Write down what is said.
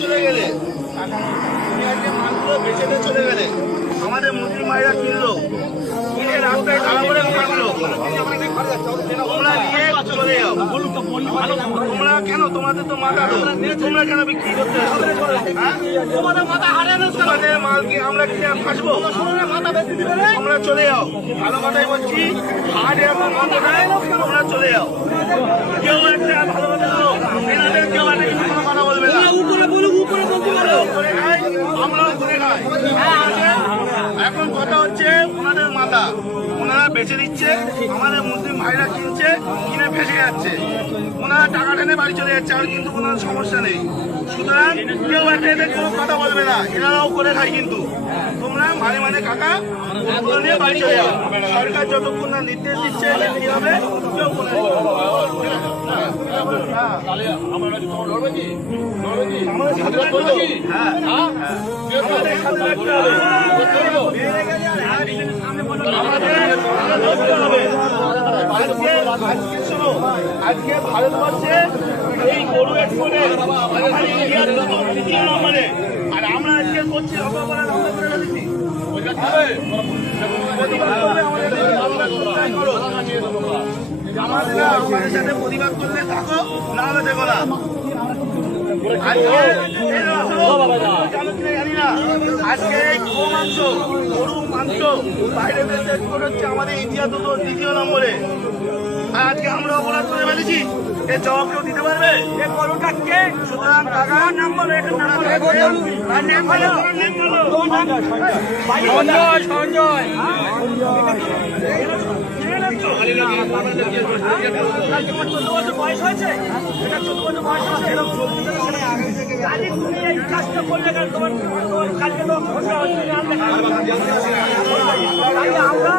চলে গেলে মালগুলো বেচেতে চলে গেলে আমাদের মুসলিম ভাইরা কিনলো, কিনে রাস্তায় খারাপ করে খাবলো, তোমরা নিয়ে চলে যাও। তোমরা কেন, তোমাদের তো মাথা, তোমরা কেন বিক্রি করতে তোমাদের মাথা হারানো, তোমাদের মাল কি আমরা কিনে ফাঁসবো? তোমরা চলে যাও, ভালো কথাই বলছি, হাট এরকম বন্ধ নেয়, তোমরা চলে যাও। কেউ একটা ভালো কথা বলো, এনাদের কেউ একটা কোনো কথা বলবে না, উপরে বলুক, উপরে বলতে পারো, আমরাও করে খাই। এখন কথা হচ্ছে ওনাদের মাথা ওনারা বেঁচে দিচ্ছে, আমাদের মুসলিম ভাইরা কিনছে, কিনে ফেসে যাচ্ছে, ওনারা টাকা টেনে বাড়ি চলে যাচ্ছে, আর কিন্তু কোনো সমস্যা নেই। সুতরাং কেউ একটা এদের কোনো কথা বলবে না, এনারাও করে খায়। কিন্তু তোমরা মানে মানে কাকা ওগুলো নিয়ে বাড়ি চলে যাও। সরকার যতক্ষণ না নির্দেশ দিচ্ছে কি হবে কেউ করে আজকে ভারতবর্ষে এই গরু এক্সপোর্টে ইন্ডিয়ার তৃতীয় নম্বরে, আর আমরা আজকে করছি অপরাধ আমরা করে দিচ্ছি। আমাদের সাথে প্রতিবাদ করলে থাকো, না হলে দেখো না। আজকে গো মাংস, গরু মাংস বাইরে দেশে এক্সপোর্ট হচ্ছে, আমাদের ইন্ডিয়া তো দ্বিতীয় নম্বরে। আর আজকে আমরা অপরাধ করে ফেলেছি, এর জবাব কেউ দিতে পারবে? এ গরুটা কে? সুতরাং টাকা নাম বলো, এটার নাম বলো, সঞ্জয় বয়স হয়েছে, এটা 14 বছর বয়স হয়েছে। তুমি এই কাজটা করলে কেন? তোমার কালকে তো আমরা